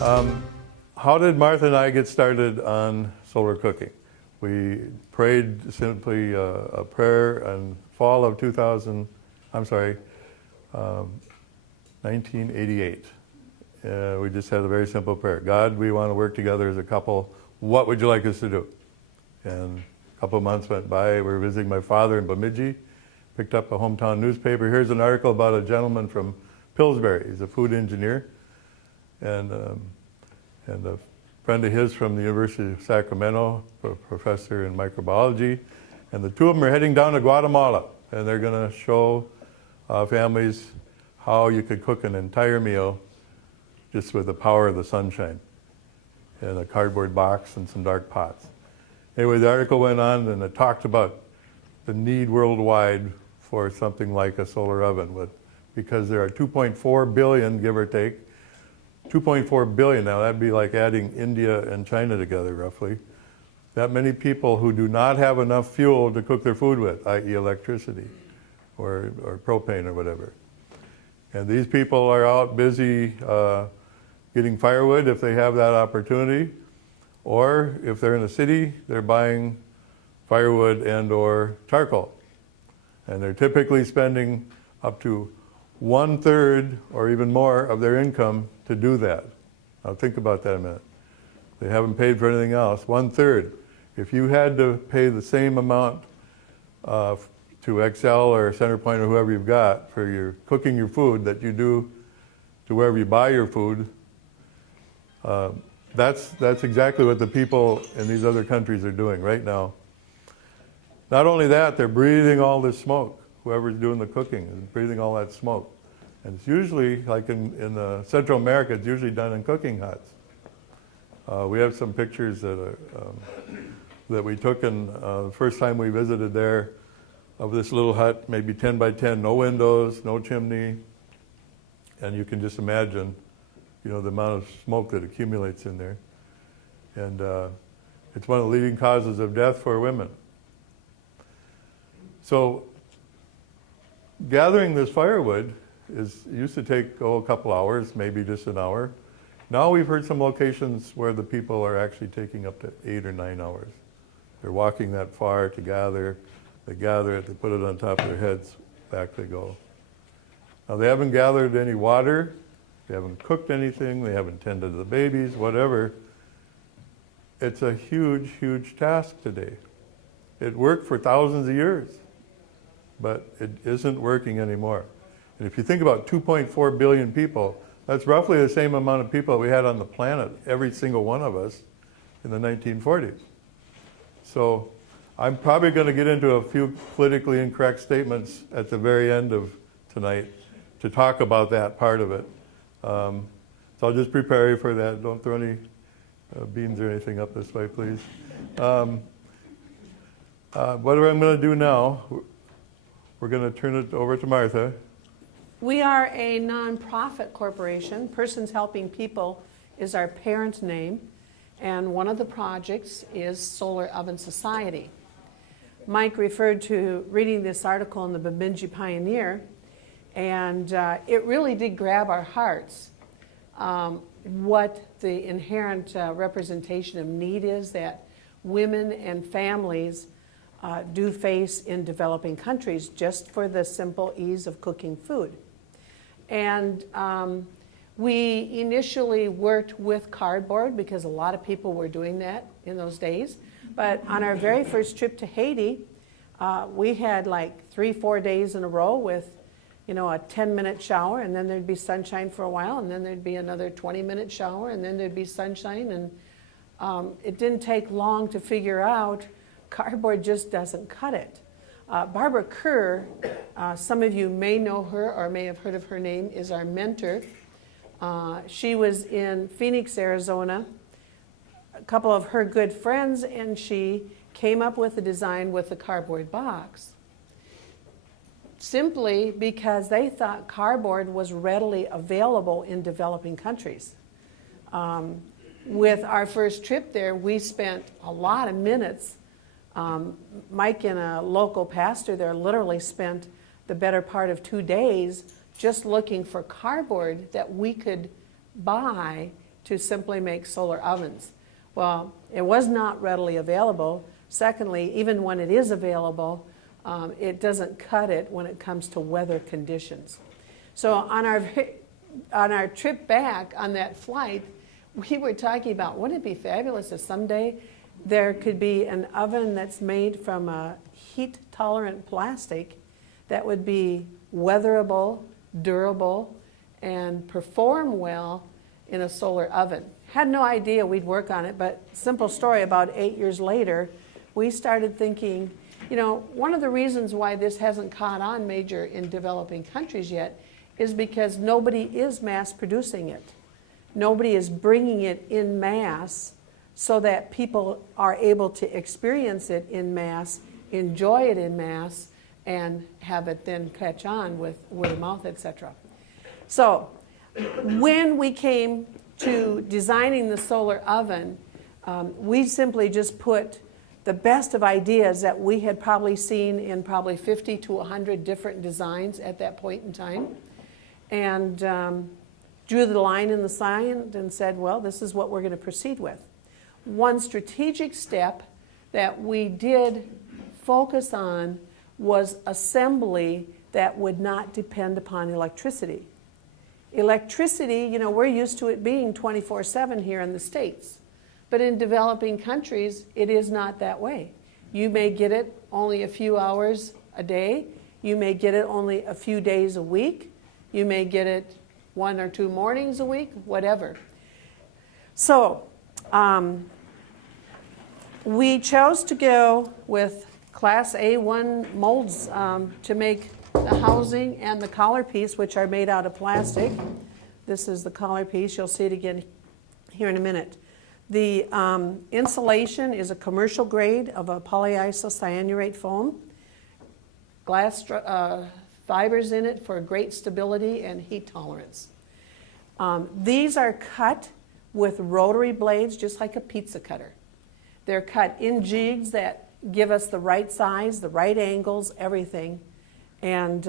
How did Martha and I get started on solar cooking? We prayed simply a prayer in fall of 1988. We just had a very simple prayer. God, we want to work together as a couple. What would you like us to do? And a couple of months went by. We were visiting my father in Bemidji, picked up a hometown newspaper. Here's an article about a gentleman from Pillsbury. He's a food engineer. And a friend of his from the University of Sacramento, a professor in microbiology, and the two of them are heading down to Guatemala, and they're going to show families how you could cook an entire meal just with the power of the sunshine in a cardboard box and some dark pots. Anyway, the article went on and it talked about the need worldwide for something like a solar oven, because there are 2.4 billion, give or take, 2.4 billion, now that'd be like adding India and China together roughly. That many people who do not have enough fuel to cook their food with, i.e. electricity or propane or whatever. And these people are out busy getting firewood if they have that opportunity, or if they're in a city, they're buying firewood and or charcoal. And they're typically spending up to 1/3 or even more of their income to do that. Now think about that a minute. They haven't paid for anything else. 1/3. If you had to pay the same amount to Excel or Centerpoint or whoever you've got for your cooking your food that you do to wherever you buy your food, that's exactly what the people in these other countries are doing right now. Not only that, they're breathing all this smoke. Whoever's doing the cooking is breathing all that smoke. And it's usually, like in Central America, it's usually done in cooking huts. We have some pictures that we took the first time we visited there of this little hut, maybe 10 by 10, no windows, no chimney. And you can just imagine, the amount of smoke that accumulates in there. And it's one of the leading causes of death for women. So gathering this firewood used to take a couple hours, maybe just an hour. Now we've heard some locations where the people are actually taking up to 8 or 9 hours. They're walking that far to gather. They gather it, they put it on top of their heads, back they go. Now they haven't gathered any water, they haven't cooked anything, they haven't tended to the babies, whatever. It's a huge, huge task today. It worked for thousands of years, but it isn't working anymore. And if you think about 2.4 billion people, that's roughly the same amount of people we had on the planet, every single one of us, in the 1940s. So I'm probably going to get into a few politically incorrect statements at the very end of tonight to talk about that part of it. So I'll just prepare you for that. Don't throw any beans or anything up this way, please. What I'm going to do now, we're going to turn it over to Martha. We are a nonprofit corporation. Persons Helping People is our parent name, and one of the projects is Solar Oven Society. Mike referred to reading this article in the Bemidji Pioneer, and it really did grab our hearts. What the inherent representation of need is that women and families do face in developing countries just for the simple ease of cooking food. And we initially worked with cardboard because a lot of people were doing that in those days. But on our very first trip to Haiti, we had like 3-4 days in a row with, a 10-minute shower, and then there'd be sunshine for a while, and then there'd be another 20-minute shower, and then there'd be sunshine. And it didn't take long to figure out cardboard just doesn't cut it. Barbara Kerr, some of you may know her or may have heard of her name, is our mentor. She was in Phoenix, Arizona, a couple of her good friends, and she came up with a design with a cardboard box. Simply because they thought cardboard was readily available in developing countries. With our first trip there, we spent a lot of minutes. Mike and a local pastor there literally spent the better part of 2 days just looking for cardboard that we could buy to simply make solar ovens. Well, it was not readily available. Secondly, even when it is available, it doesn't cut it when it comes to weather conditions. So on our trip back on that flight, we were talking about, wouldn't it be fabulous if someday there could be an oven that's made from a heat-tolerant plastic that would be weatherable, durable, and perform well in a solar oven. Had no idea we'd work on it, but simple story, about 8 years later, we started thinking, you know, one of the reasons why this hasn't caught on major in developing countries yet is because nobody is mass producing it. Nobody is bringing it in mass so that people are able to experience it in mass, enjoy it in mass, and have it then catch on with word of mouth, etc. So when we came to designing the solar oven, we simply just put the best of ideas that we had probably seen in probably 50 to 100 different designs at that point in time, and drew the line in the sand and said, well, this is what we're going to proceed with. One strategic step that we did focus on was assembly that would not depend upon electricity. Electricity, you know, we're used to it being 24/7 here in the States. But in developing countries, it is not that way. You may get it only a few hours a day. You may get it only a few days a week. You may get it 1 or 2 mornings a week, whatever. So we chose to go with Class A1 molds to make the housing and the collar piece, which are made out of plastic. This is the collar piece. You'll see it again here in a minute. The insulation is a commercial grade of a polyisocyanurate foam. Glass fibers in it for great stability and heat tolerance. These are cut with rotary blades, just like a pizza cutter. They're cut in jigs that give us the right size, the right angles, everything. And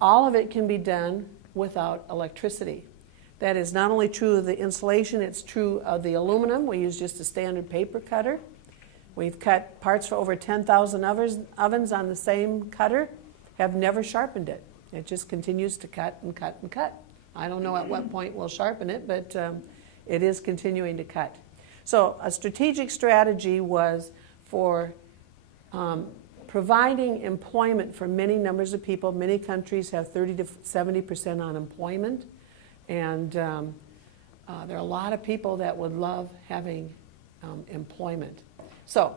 all of it can be done without electricity. That is not only true of the insulation, it's true of the aluminum. We use just a standard paper cutter. We've cut parts for over 10,000 ovens on the same cutter, have never sharpened it. It just continues to cut and cut and cut. I don't know at what point we'll sharpen it, but it is continuing to cut. So a strategic strategy was for providing employment for many numbers of people. Many countries have 30 to 70% unemployment. And there are a lot of people that would love having employment. So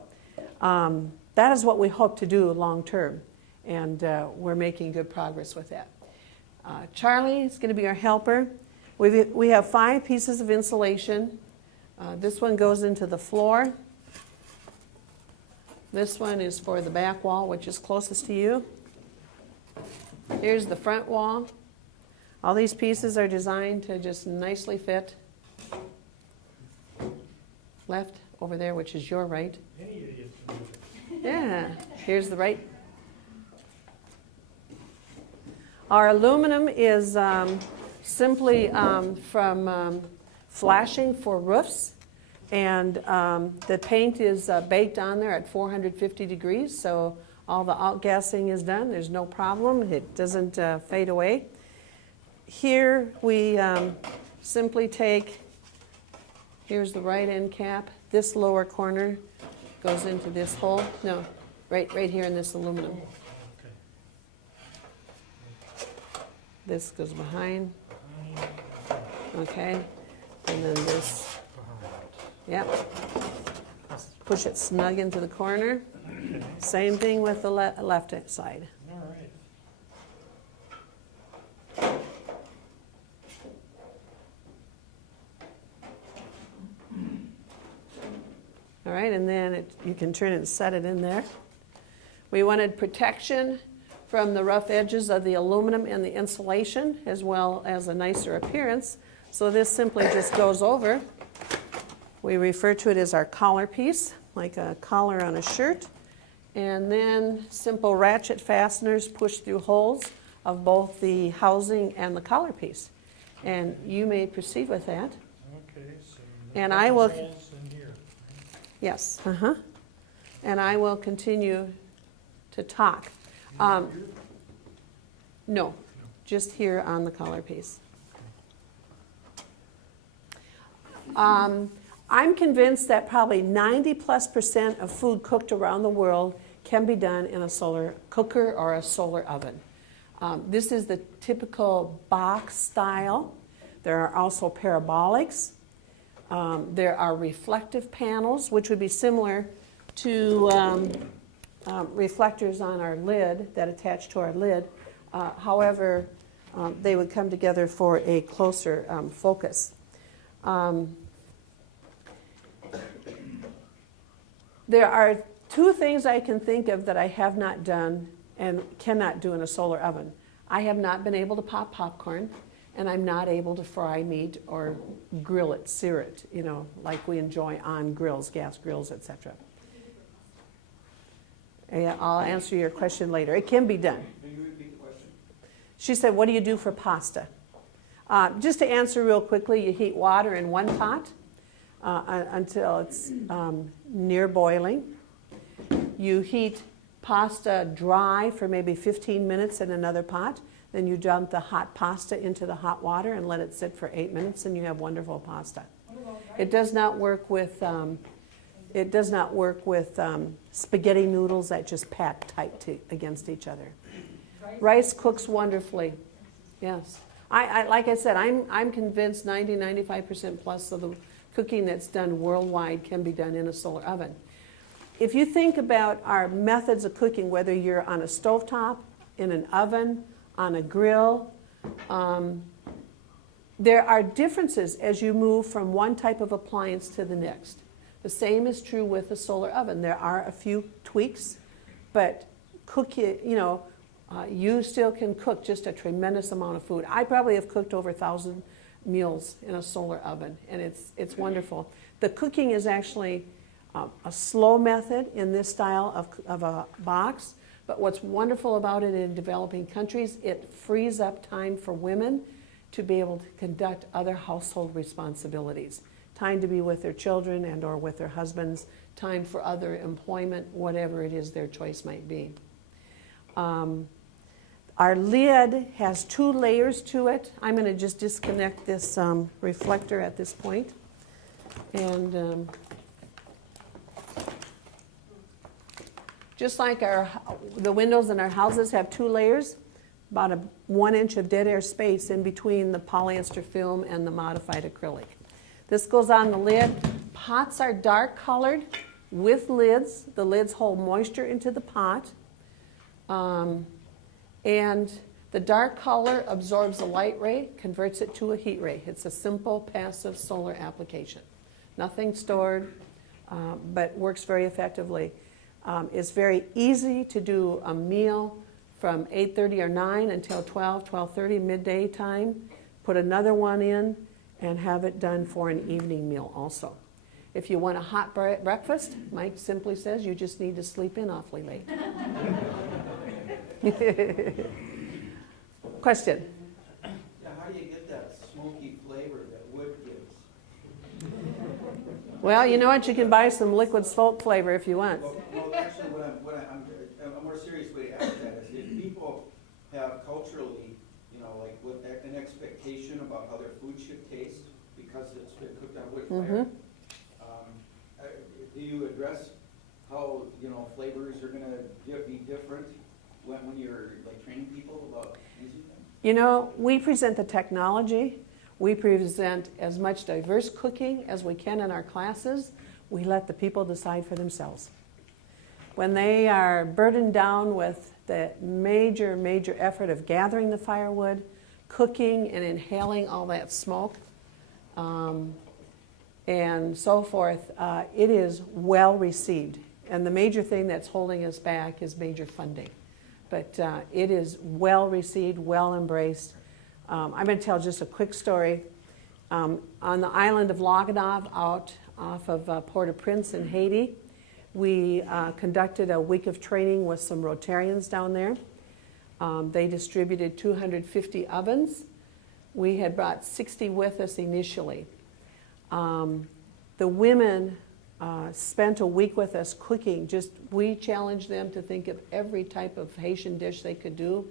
that is what we hope to do long term, and we're making good progress with that. Charlie is going to be our helper. We have 5 pieces of insulation. This one goes into the floor. This one is for the back wall, which is closest to you. Here's the front wall. All these pieces are designed to just nicely fit. Left over there, which is your right. Any idiot. Yeah, here's the right. Our aluminum is simply from flashing for roofs, and the paint is baked on there at 450 degrees, so all the outgassing is done. There's no problem. It doesn't fade away. Here we simply take, here's the right end cap. This lower corner goes into this hole. No, right here in this aluminum. This goes behind. Okay, and then this. Yep. Push it snug into the corner. Same thing with the left side. All right. All right, and then you can turn it and set it in there. We wanted protection from the rough edges of the aluminum and the insulation, as well as a nicer appearance. So this simply just goes over. We refer to it as our collar piece, like a collar on a shirt. And then simple ratchet fasteners push through holes of both the housing and the collar piece. And you may proceed with that. And I will, Holes in here. yes, and I will continue to talk. No, just here on the color piece. I'm convinced that probably 90+% of food cooked around the world can be done in a solar cooker or a solar oven. This is the typical box style. There are also parabolics. There are reflective panels, which would be similar to reflectors on our lid that attach to our lid. However, they would come together for a closer focus. There are two things I can think of that I have not done and cannot do in a solar oven. I have not been able to pop popcorn, and I'm not able to fry meat or grill it, sear it, like we enjoy on grills, gas grills, etc. Yeah, I'll answer your question later. It can be done. Can you repeat the question? She said, what do you do for pasta? Just to answer real quickly, you heat water in one pot until it's near boiling. You heat pasta dry for maybe 15 minutes in another pot. Then you dump the hot pasta into the hot water and let it sit for 8 minutes, and you have wonderful pasta. It does not work with spaghetti noodles that just pack tight against each other. Rice cooks wonderfully. Yes. Like I said, I'm convinced 90-95% plus of the cooking that's done worldwide can be done in a solar oven. If you think about our methods of cooking, whether you're on a stovetop, in an oven, on a grill, there are differences as you move from one type of appliance to the next. The same is true with the solar oven. There are a few tweaks, but you still can cook just a tremendous amount of food. I probably have cooked over 1,000 meals in a solar oven, and it's wonderful. The cooking is actually a slow method in this style of a box, but what's wonderful about it in developing countries, it frees up time for women to be able to conduct other household responsibilities. Time to be with their children and or with their husbands, time for other employment, whatever it is their choice might be. Our lid has 2 layers to it. I'm going to just disconnect this reflector at this point. And just like the windows in our houses have 2 layers, about 1 inch of dead air space in between the polyester film and the modified acrylic. This goes on the lid. Pots are dark colored with lids. The lids hold moisture into the pot. And the dark color absorbs the light ray, converts it to a heat ray. It's a simple, passive solar application. Nothing stored, but works very effectively. It's very easy to do a meal from 8:30 or 9 until 12:30 midday time. Put another one in and have it done for an evening meal also. If you want a hot breakfast, Mike simply says you just need to sleep in awfully late. Question? Yeah, how do you get that smoky flavor that wood gives? Well, you know what? You can buy some liquid smoke flavor if you want. Well actually, a more serious way to ask that is if people have culturally, like with an expectation about how their food should taste because it's been cooked on wood fire, do you address how, flavors are going to be different when you're like training people about using them? We present the technology. We present as much diverse cooking as we can in our classes. We let the people decide for themselves. When they are burdened down with the major effort of gathering the firewood, cooking and inhaling all that smoke, and so forth, it is well received. And the major thing that's holding us back is major funding. But it is well received, well embraced. I'm going to tell just a quick story. On the island of Loganov, out off of Port-au-Prince in Haiti, we conducted a week of training with some Rotarians down there. They distributed 250 ovens. We had brought 60 with us initially. The women spent a week with us cooking. We challenged them to think of every type of Haitian dish they could do.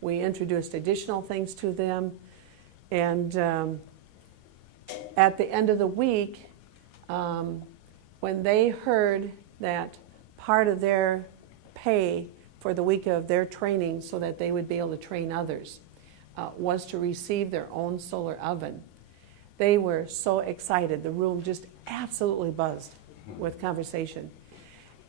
We introduced additional things to them. And at the end of the week, when they heard that part of their pay for the week of their training so that they would be able to train others was to receive their own solar oven, they were so excited. The room just absolutely buzzed with conversation.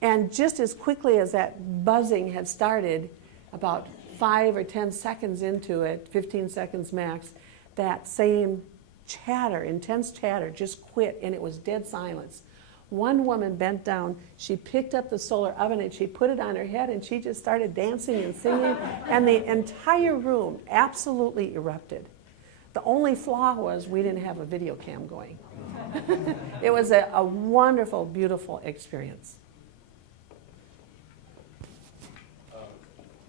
And just as quickly as that buzzing had started, about 5 or 10 seconds into it, 15 seconds max, that same chatter, intense chatter, just quit, and it was dead silence. One woman bent down, she picked up the solar oven and she put it on her head and she just started dancing and singing, and the entire room absolutely erupted. The only flaw was we didn't have a video cam going. It was a wonderful, beautiful experience.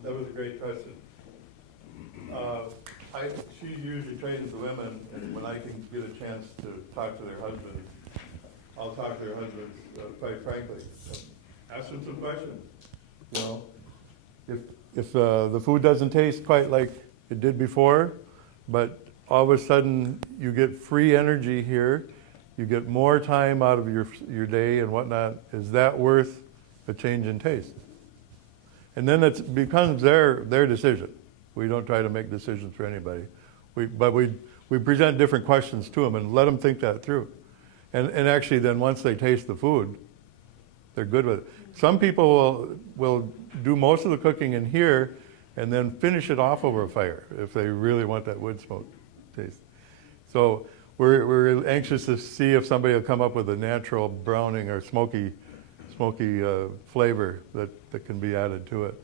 That was a great question. She usually trains the women, and when I can get a chance to talk to their husbands, I'll talk to their husbands, quite frankly. Ask them some questions. You know, if the food doesn't taste quite like it did before, but all of a sudden you get free energy here, you get more time out of your day and whatnot, is that worth a change in taste? And then it becomes their decision. We don't try to make decisions for anybody. But we present different questions to them and let them think that through. And actually then once they taste the food, they're good with it. Some people will do most of the cooking in here and then finish it off over a fire if they really want that wood smoke taste. So we're anxious to see if somebody will come up with a natural browning or smoky flavor that can be added to it.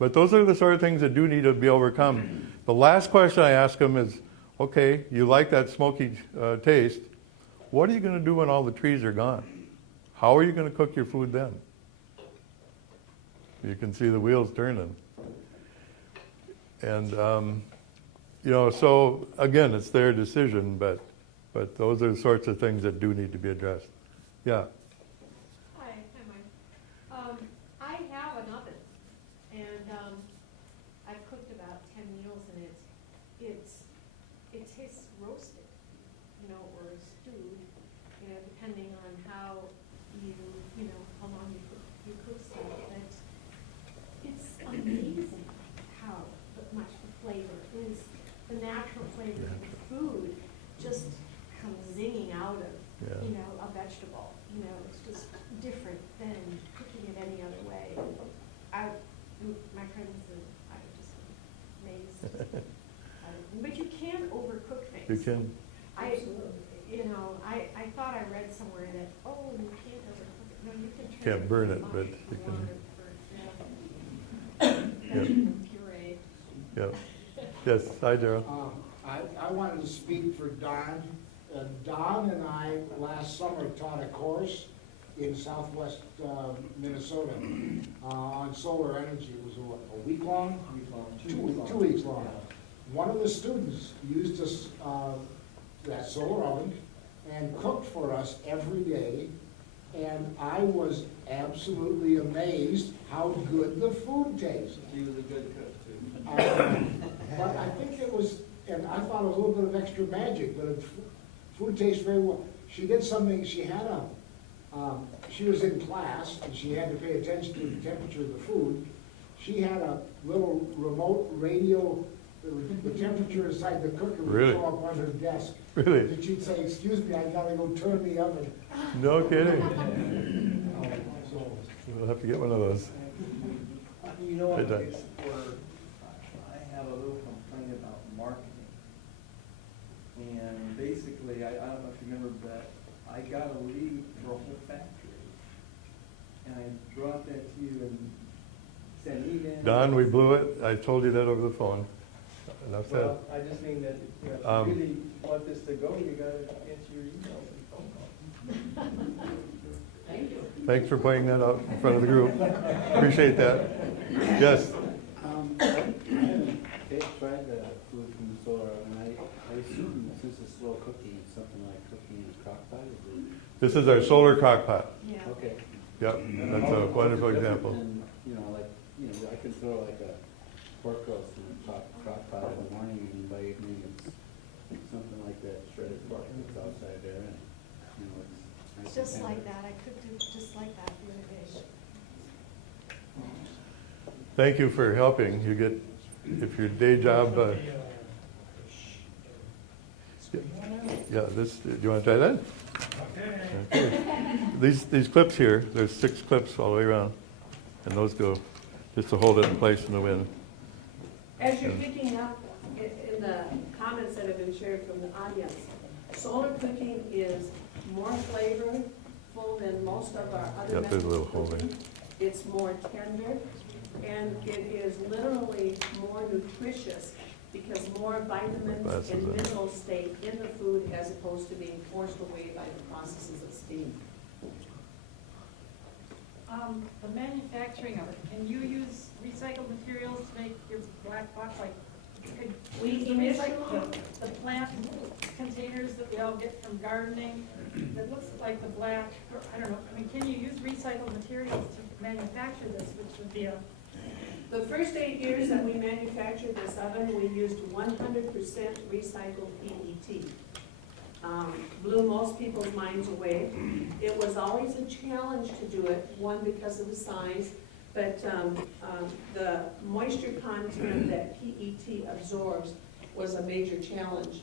But those are the sort of things that do need to be overcome. The last question I ask them is, okay, you like that smoky taste. What are you going to do when all the trees are gone? How are you going to cook your food then? You can see the wheels turning. And, you know, so again, it's their decision, but those are the sorts of things that do need to be addressed. Yeah. Hi, Mike. I have an oven, and I've cooked about 10 meals in it. It tastes roasted, you know, or stewed, you know, depending on how how long you cook stuff. But it's amazing how much the flavor is, the natural flavor of the food just comes zinging out of, a vegetable. You know, it's just different than cooking it any other way. My friends and I are just amazed. But you can overcook things. You can. I thought I read somewhere that, you can't overcook it. No, you can turn Can't burn it, much but you can. longer for vegetable puree. Yeah. Yes. Hi, Daryl. I wanted to speak for Don. Don and I last summer taught a course in southwest Minnesota on solar energy. It was a week long? 2 weeks long. One of the students used that solar oven and cooked for us every day. And I was absolutely amazed how good the food tasted. He was a good cook too. But I think it was, and I thought a little bit of extra magic, but food tastes very well. She did something, she was in class and she had to pay attention to the temperature of the food. She had a little remote radio, the temperature inside the cooker would Really? show up on her desk. Really? And she'd say, excuse me, I gotta go turn the oven. No kidding. So, We'll have to get one of those. You know, Hey, Doug. it's where I have a little complaint about marketing. And basically, I don't know if you remember, but I got a lead for a whole factory. And I brought that to you and sent email. Don, we blew it. I told you that over the phone. Enough said. Well, I just mean that, if you really want this to go, you gotta answer your emails and phone calls. Thank you. Thanks for pointing that out in front of the group. Appreciate that. Yes. I haven't tried the food from the solar oven. I assume since it's slow cooking, it's something like cooking in a crock pot. Is it This is our solar crock pot. Yeah. Okay. Yep, And that's how- a how's it wonderful different example. than, you know, like, you know, I can throw like a pork roast in a crock pot in the morning and by evening it's something like that shredded pork that's outside there and, you know, it's nice and Just tender. like that, I could do just like that the other day. Thank you for helping. You get, if your day job, yeah, this, do you want to try that? Okay. These clips here, there's 6 clips all the way around, and those go just to hold it in place in the wind. As you're picking up in the comments that have been shared from the audience, solar cooking is more flavorful than most of our other Yep, methods there's a little of hole there. cooking. It's more tender, and it is literally more nutritious because more vitamins Glasses and on. minerals stay in the food as opposed to being forced away by the processes of steam. The manufacturing of it, can you use recycled materials to make your black box, like, could We use the initially- the plant containers that we all get from gardening, that looks like the black, or, I don't know, I mean, can you use recycled materials to manufacture this, which would be a, The first 8 years that we manufactured this oven, we used 100% recycled PET. Blew most people's minds away. It was always a challenge to do it, one, because of the size, but the moisture content that PET absorbs was a major challenge.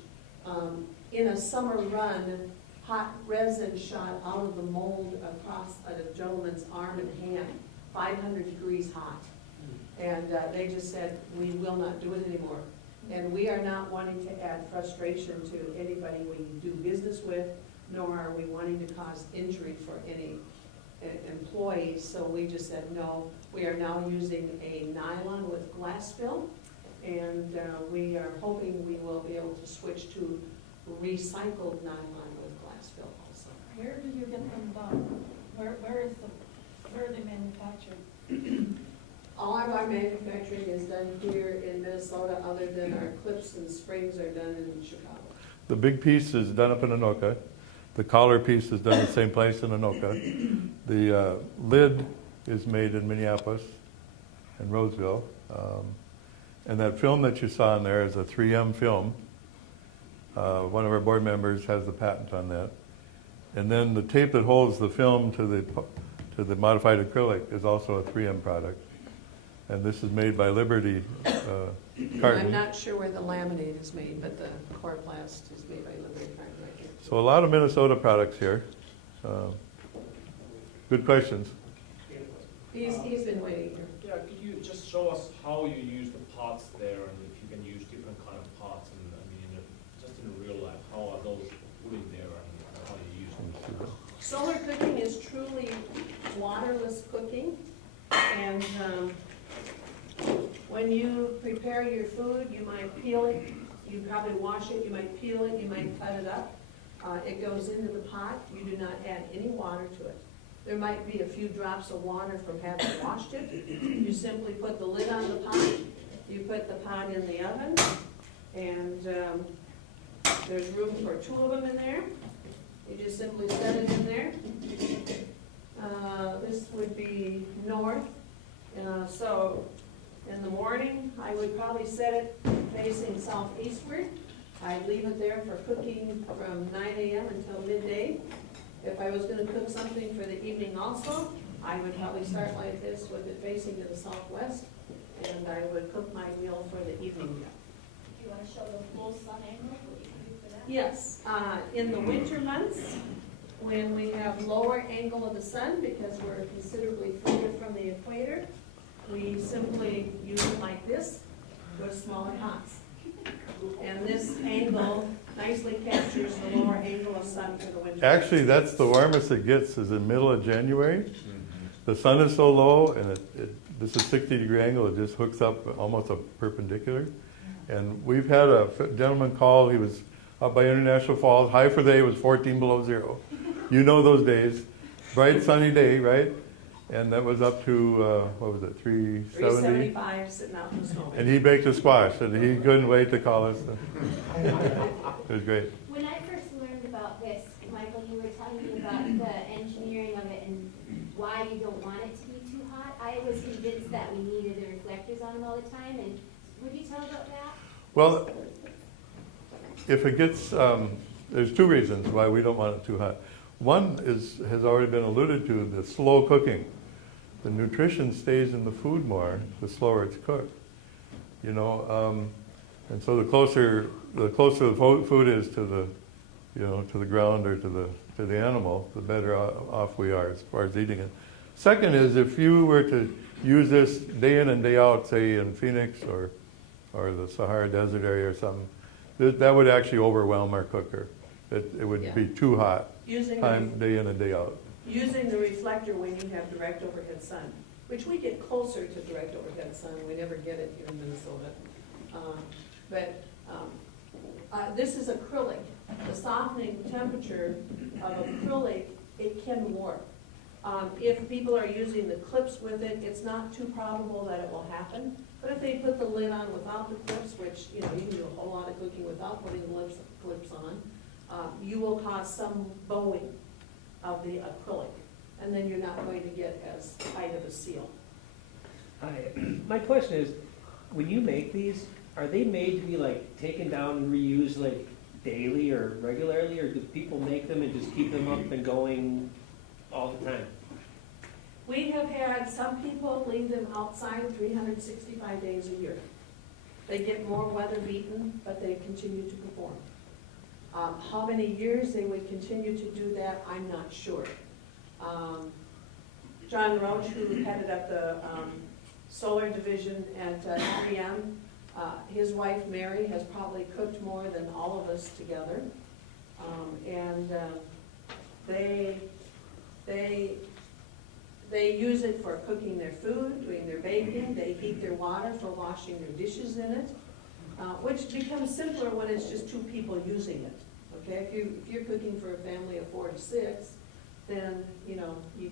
In a summer run, hot resin shot out of the mold across a gentleman's arm and hand, 500 degrees hot. And they just said, we will not do it anymore. And we are not wanting to add frustration to anybody we do business with, nor are we wanting to cause injury for any employees. So we just said, no, we are now using a nylon with glass fill. And we are hoping we will be able to switch to recycled nylon with glass fill also. where do you get them done? Where are they manufactured? All of our manufacturing is done here in Minnesota, other than our clips and springs are done in Chicago. The big piece is done up in Anoka. The collar piece is done the same place in Anoka. The lid is made in Minneapolis and Roseville. And that film that you saw in there is a 3M film. One of our board members has the patent on that. And then the tape that holds the film to the modified acrylic is also a 3M product. And this is made by Liberty I'm Carton. not sure where the laminate is made, but the coroplast is made by Liberty Carton right here. So a lot of Minnesota products here. Good questions. He's been waiting here. Yeah, could you just show us how you use the pots there and if you can use different kind of pots and, I mean, just in real life, how are those put in there and how do you use them? Solar cooking is truly waterless cooking. And when you prepare your food, you might peel it, you probably wash it, you might peel it, you might cut it up. It goes into the pot. You do not add any water to it. There might be a few drops of water from having washed it. You simply put the lid on the pot, you put the pot in the oven, and there's room for 2 of them in there. You just simply set it in there. This would be north. So in the morning, I would probably set it facing southeastward. I'd leave it there for cooking from 9 a.m. until midday. If I was gonna cook something for the evening also, I would probably start like this with it facing to the southwest, and I would cook my meal for the evening meal. Do you want to show the full sun angle, what you can do for that? Yes, in the winter months, when we have lower angle of the sun, because we're considerably further from the equator, we simply use it like this with smaller pots. And this angle nicely captures the lower angle of sun for the winter. Actually, that's the warmest it gets is in middle of January. The sun is so low, and this is 60-degree angle, it just hooks up almost a perpendicular. And we've had a gentleman call, he was up by International Falls, high for the day was 14 below zero. You know those days. Bright sunny day, right? And that was up to, what was it, 370? 375 sitting out in the snow. And he baked a squash, and he couldn't wait to call us. It was great. When I first learned about this, Michael, you were telling me about why you don't want it to be too hot. I was convinced that we needed the reflectors on them all the time, and would you tell about that? Well, if it gets, there's two reasons why we don't want it too hot. One has already been alluded to, the slow cooking. The nutrition stays in the food more, the slower it's cooked. You know, and so the closer the food is to the, you know, to the ground or to the animal, the better off we are as far as eating it. Second is, if you were to use this day in and day out, say in Phoenix or the Sahara Desert area or something, that would actually overwhelm our cooker. It would be too hot, Using day in and day out. Using the reflector when you have direct overhead sun, which we get closer to direct overhead sun, we never get it here in Minnesota. This is acrylic. The softening temperature of acrylic, it can warp. If people are using the clips with it, it's not too probable that it will happen. But if they put the lid on without the clips, which, you know, you can do a whole lot of cooking without putting the clips on, you will cause some bowing of the acrylic, and then you're not going to get as tight of a seal. My question is, when you make these, are they made to be like taken down and reused like daily or regularly, or do people make them and just keep them up and going all the time? We have had some people leave them outside 365 days a year. They get more weather beaten, but they continue to perform. How many years they would continue to do that, I'm not sure. John Roach, who headed up the solar division at MRES, his wife Mary has probably cooked more than all of us together. They use it for cooking their food, doing their baking. They heat their water for washing their dishes in it, which becomes simpler when it's just two people using it. Okay, if you're cooking for a family of 4 to 6, then you know you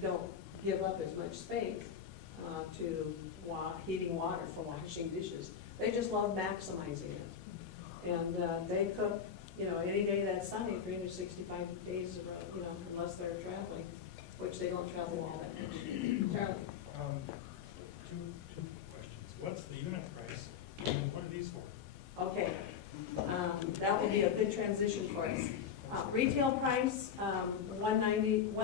don't give up as much space to heating water for washing dishes. They just love maximizing it, and they cook, you know, any day that's sunny, 365 days of, you know, unless they're traveling, which they don't travel all that much. Charlie? Two questions. What's the unit price, and what are these for? Okay, that will be a good transition for us. Retail price, $134.97,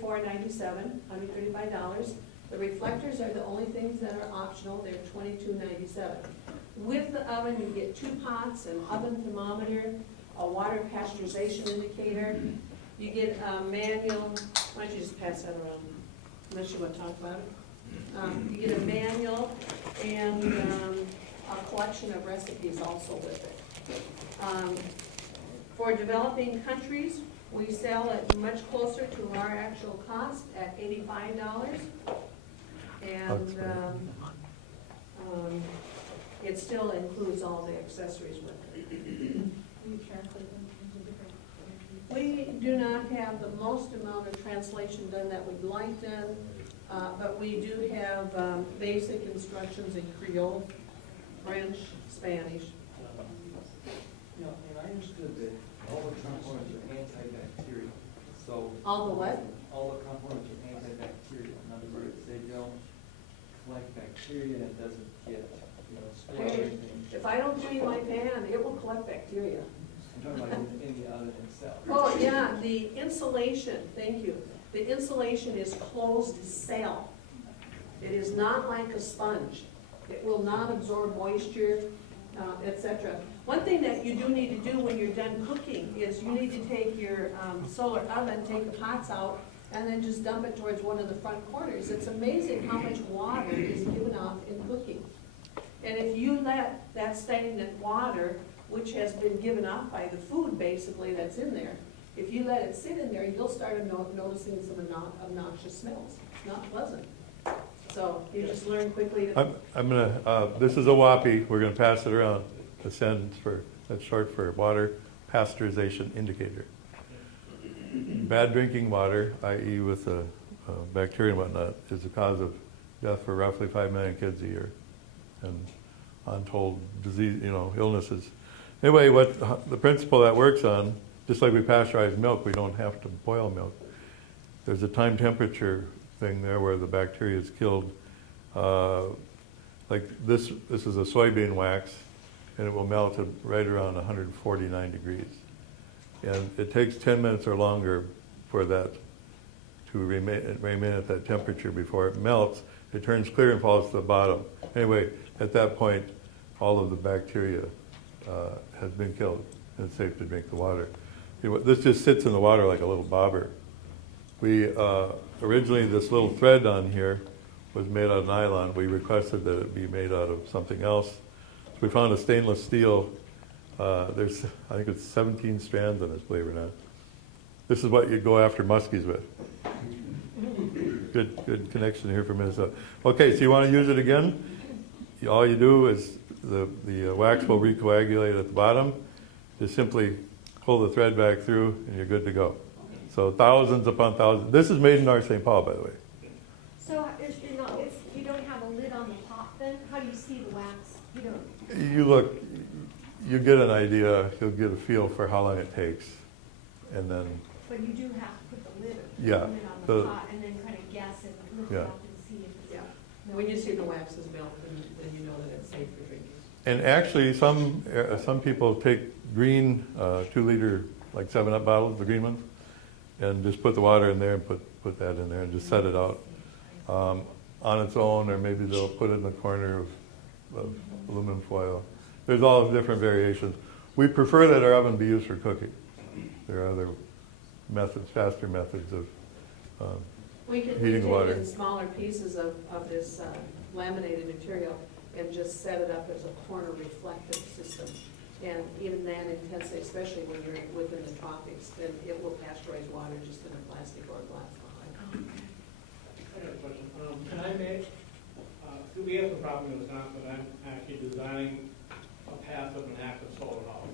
$135. The reflectors are the only things that are optional. They're $22.97. With the oven, you get 2 pots, an oven thermometer, a water pasteurization indicator. You get a manual. Why don't you just pass that around, unless you want to talk about it. You get a manual and a collection of recipes also with it. For developing countries, we sell it much closer to our actual cost at $85. And it still includes all the accessories with it. You translate them into different We do not have the most amount of translation done that we'd like done, but we do have basic instructions in Creole, French, Spanish. You know, and I understood that all the components are antibacterial, so. All the what? All the components are antibacterial. In other words, they don't collect bacteria and it doesn't get, you know, spoiled or anything. If I don't clean my pan, it will collect bacteria. I'm talking about in the oven itself. Oh, yeah, the insulation, thank you. The insulation is closed cell. It is not like a sponge. It will not absorb moisture, etc. One thing that you do need to do when you're done cooking is you need to take your solar oven, take the pots out, and then just dump it towards one of the front corners. It's amazing how much water is given off in cooking. And if you let that stagnant water, which has been given off by the food basically that's in there, if you let it sit in there, you'll start noticing some obnoxious smells. It's not pleasant. So you just learn quickly to... I'm gonna, this is a WAPI, we're gonna pass it around. The sentence that's short for water pasteurization indicator. Bad drinking water, i.e. with bacteria and whatnot, is the cause of death for roughly 5 million kids a year, and untold disease, illnesses. Anyway, what the principle that works on, just like we pasteurize milk, we don't have to boil milk. there's a time temperature thing there where the bacteria is killed. Like this is a soybean wax, and it will melt at right around 149 degrees. And it takes 10 minutes or longer for that to remain at that temperature before it melts. It turns clear and falls to the bottom. Anyway, at that point, all of the bacteria has been killed, and it's safe to drink the water. This just sits in the water like a little bobber. We originally, this little thread on here was made out of nylon. We requested that it be made out of something else. So we found a stainless steel. There's, I think it's 17 strands in this, believe it or not. This is what you go after muskies with. Good connection here from Minnesota. Okay, so you want to use it again? All you do is the wax will recoagulate at the bottom. Just simply pull the thread back through, and you're good to go. So thousands upon thousands. This is made in North St. Paul, by the way. So you don't have a lid on the pot then? How do you see the wax? You don't? You look, you get an idea, you'll get a feel for how long it takes. And then, But you do have to put the lid Yeah, on the pot and then kind of guess and look it Yeah. up and see if it's. Yeah. When you see the wax is melted, then you know that it's safe for drinking. and actually some people take green 2-liter, like 7-Up bottles, the green ones, and just put the water in there and put that in there and just set it out on its own, or maybe they'll put it in the corner of aluminum foil. There's all different variations. We prefer that our oven be used for cooking. There are other methods, faster methods of We could heating take water. in smaller pieces of this laminated material and just set it up as a corner reflective system. And even then, intensely, especially when you're within the tropics, then it will pasteurize water just in a plastic or a glass bottle. I got a question. Can I make, we have a problem in Wisconsin, I'm actually designing a passive and active solar house.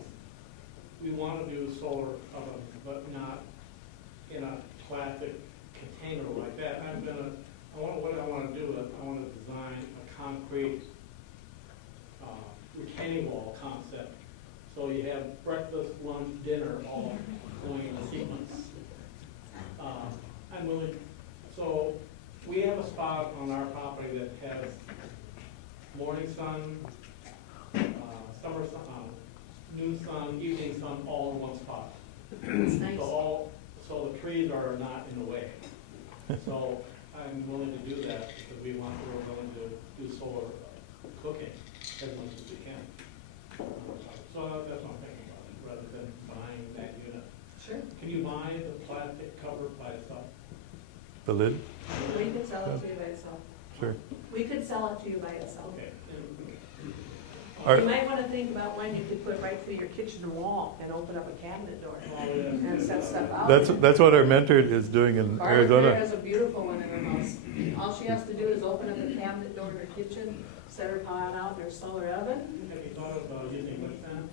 We want to do solar oven, but not in a plastic container like that. What I want to do is I want to design a concrete retaining wall concept. So you have breakfast, lunch, dinner, all going in sequence. I'm willing, so we have a spot on our property that has morning sun, summer sun, noon sun, evening sun, all in one spot. It's nice. So the trees are not in the way. So I'm willing to do that because we're willing to do solar cooking as much as we can. So that's what I'm thinking about, rather than buying that unit. Sure. Can you buy the plastic cover by itself? The lid? We could sell it to you by itself. Sure. We could sell it to you by itself. Okay. All You right. might want to think about one you could put right through your kitchen wall and open up a cabinet door Oh, yeah. and set stuff out. That's what our mentor is doing in Barbara there Arizona. has a beautiful one in her house. All she has to do is open up a cabinet door in her kitchen, set her pot out in her solar oven. Have you thought about using wet sand?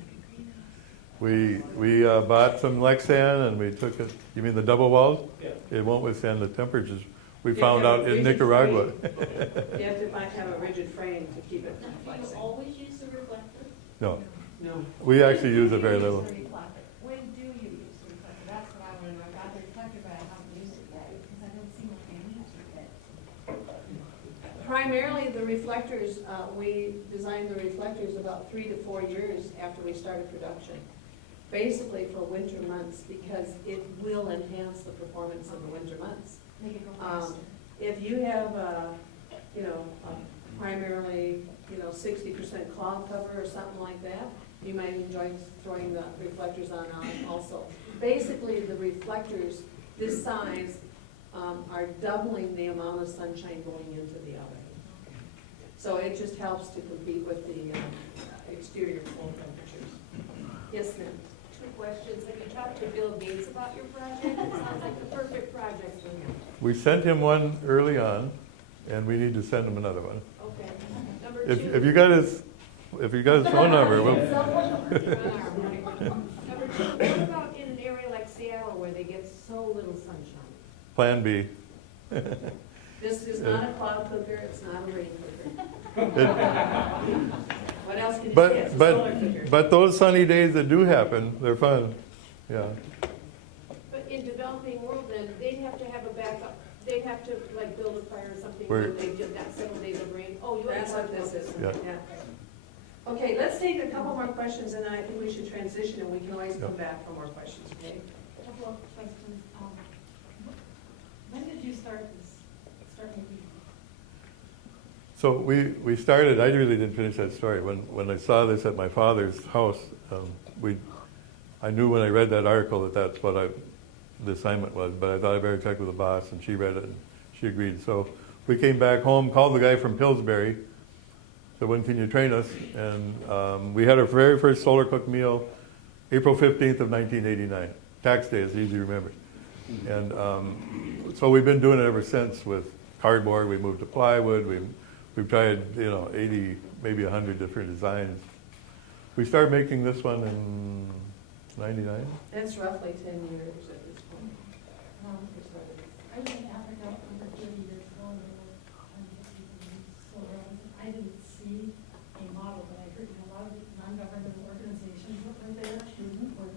We bought some Lexan and we took it, you mean the double walls? Yeah. It won't withstand the temperatures we You found have out a in rigid Nicaragua. You have to have a rigid frame to keep it from Do you flexing. always use the reflector? No, No. we actually use it very When do you little. use the reflector? When do you use the reflector? That's what I want to know. I got the reflector, but I haven't used it yet because I don't seem like I need to yet. Primarily, the reflectors, we designed the reflectors about 3 to 4 years after we started production. Basically for winter months, because it will enhance the performance in the winter months. Make it go Um, faster. If you have primarily, 60% cloud cover or something like that, you might enjoy throwing the reflectors on also. Basically, the reflectors this size are doubling the amount of sunshine going into the oven. So it just helps to compete with the exterior cold temperatures. Yes, ma'am? 2 questions. Have you talked to Bill Gates about your project? It sounds like the perfect project for him. We sent him one early on, and we need to send him another one. Okay. Number 2. If you got his phone number, we'll, Number 2, what about in an area like Seattle where they get so little sunshine? Plan B. This is not a cloud cooker, it's not a rain cooker. What else can you say? It's a solar cooker. But those sunny days that do happen, they're fun. Yeah. But in developing world then, they'd have to have a backup have to like build a fire or something We're- when they've just got several days of rain? Oh, you That's what this is. Yeah. Okay, let's take a couple more questions, and then I think we should transition, and we can always come Yeah. back for more questions, okay? Couple of questions. When did you start making? So we started, I really didn't finish that story. When I saw this at my father's house, I knew when I read that article that that's what the assignment was, but I thought I better check with the boss, and she read it, and she agreed. So we came back home, called the guy from Pillsbury, said, when can you train us? And we had our very first solar cook meal April 15th of 1989. Tax day is easy to remember. And so we've been doing it ever since with cardboard. We moved to plywood. We've tried, 80, maybe 100 different designs. We started making this one in 99. That's roughly 10 years at this point. I was in Africa over 30 years ago, and they were trying to get people to use solar. I didn't see a model, but I heard a lot of the non-governmental organizations that were there were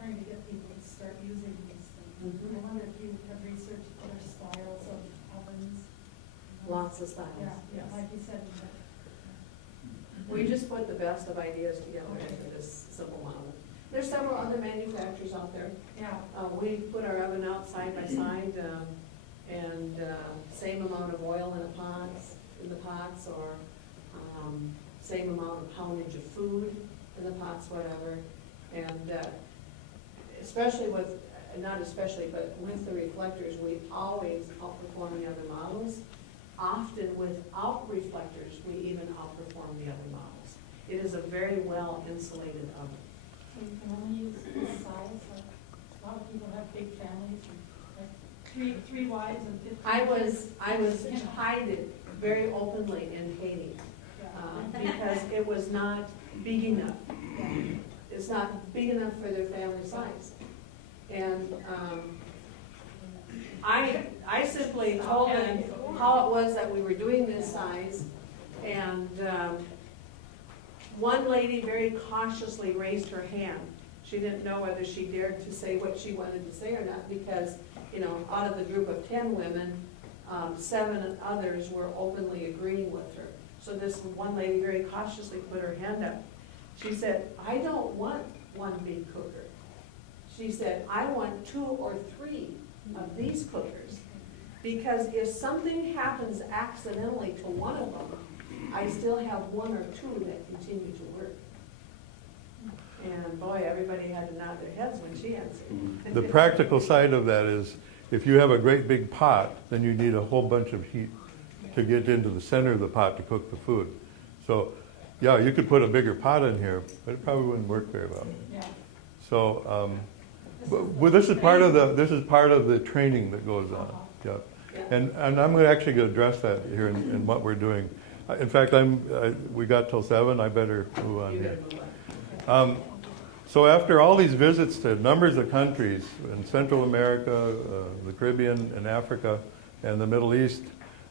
trying to get people to start using these things. I wonder if you have researched other styles of ovens. Lots of styles. Yeah, like you said. We just put the best of ideas together into this simple model. There's several other manufacturers out there. Yeah. We put our oven out side by side, and same amount of oil in the pots, or same amount of poundage of food in the pots, whatever. And especially with, not especially, but with the reflectors, we always outperform the other models. Often without reflectors, we even outperform the other models. It is a very well insulated oven. So you can only use this size, like, a lot of people have big families, like three wives and 15. I was tried it very openly in Haiti, because it was not big enough. It's not big enough for their family size. And I simply told them how it was that we were doing this size, and one lady very cautiously raised her hand. She didn't know whether she dared to say what she wanted to say or not, because, out of the group of 10 women, 7 others were openly agreeing with her. So this one lady very cautiously put her hand up. She said, I don't want one big cooker. She said, I want 2 or 3 of these cookers, because if something happens accidentally to one of them, I still have 1 or 2 that continue to work. And boy, everybody had to nod their heads when she answered. The practical side of that is, if you have a great big pot, then you need a whole bunch of heat to get into the center of the pot to cook the food. So, yeah, you could put a bigger pot in here, but it probably wouldn't work very well. Yeah. So, well, this is part of the training that goes on. Yeah. And I'm actually going to address that here in what we're doing. In fact, we got till 7. I better move on here. So after all these visits to numbers of countries in Central America, the Caribbean, and Africa, and the Middle East,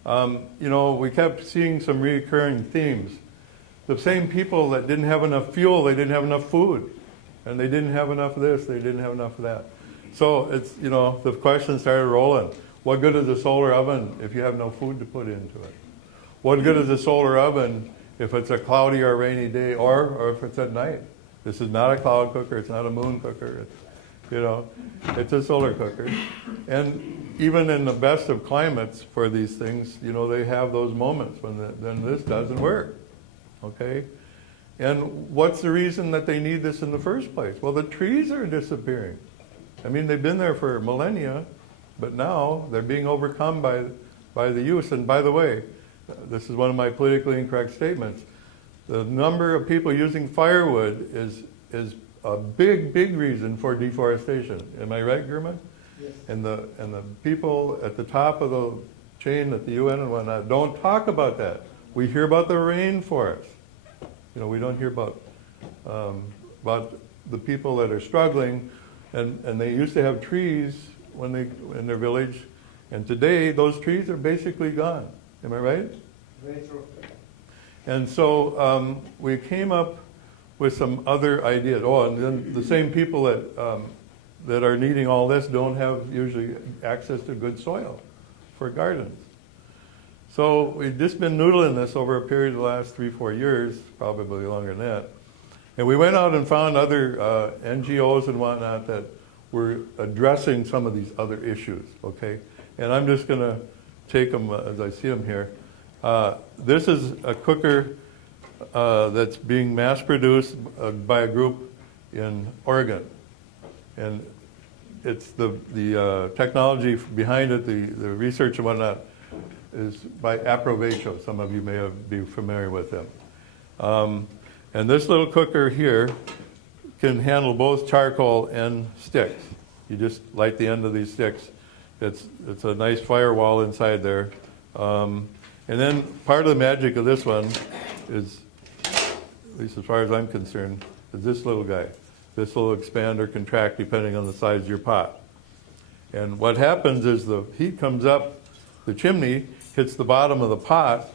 we kept seeing some recurring themes. The same people that didn't have enough fuel, they didn't have enough food. And they didn't have enough of this, they didn't have enough of that. So it's, the question started rolling. What good is a solar oven if you have no food to put into it? What good is a solar oven if it's a cloudy or rainy day, or if it's at night? This is not a cloud cooker, it's not a moon cooker, it's a solar cooker. And even in the best of climates for these things, they have those moments when then this doesn't work, okay? And what's the reason that they need this in the first place? Well, the trees are disappearing. I mean, they've been there for millennia, but now they're being overcome by the use. And by the way, this is one of my politically incorrect statements. The number of people using firewood is a big reason for deforestation. Am I right, German? Yes. And the people at the top of the chain at the UN and whatnot don't talk about that. We hear about the rainforest. We don't hear about the people that are struggling, and they used to have trees in their village, and today those trees are basically gone. Am I right? Very true. And so we came up with some other ideas. Oh, and then the same people that are needing all this don't have usually access to good soil. for gardens. So we've just been noodling this over a period of the last 3-4 years, probably longer than that. And we went out and found other NGOs and whatnot that were addressing some of these other issues, okay? And I'm just going to take them as I see them here. This is a cooker that's being mass produced by a group in Oregon. And it's the technology behind it, the research and whatnot, is by Aprovecho. Some of you may be familiar with them. And this little cooker here can handle both charcoal and sticks. You just light the end of these sticks. It's a nice firewall inside there. And then part of the magic of this one is, at least as far as I'm concerned, is this little guy. This will expand or contract depending on the size of your pot. And what happens is the heat comes up the chimney, hits the bottom of the pot,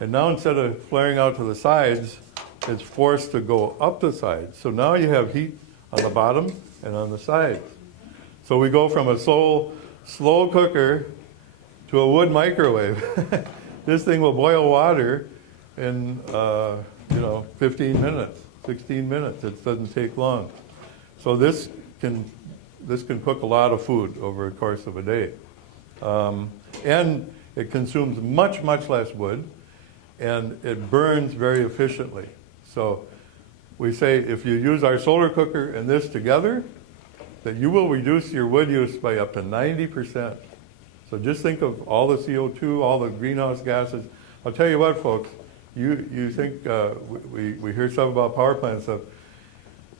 and now instead of flaring out to the sides, it's forced to go up the sides. So now you have heat on the bottom and on the sides. So we go from a slow cooker to a wood microwave. This thing will boil water in 15 minutes, 16 minutes. It doesn't take long. So this can cook a lot of food over the course of a day. And it consumes much, much less wood, and it burns very efficiently. So we say if you use our solar cooker and this together, that you will reduce your wood use by up to 90%. So just think of all the CO2, all the greenhouse gases. I'll tell you what, folks, you think we hear stuff about power plant stuff.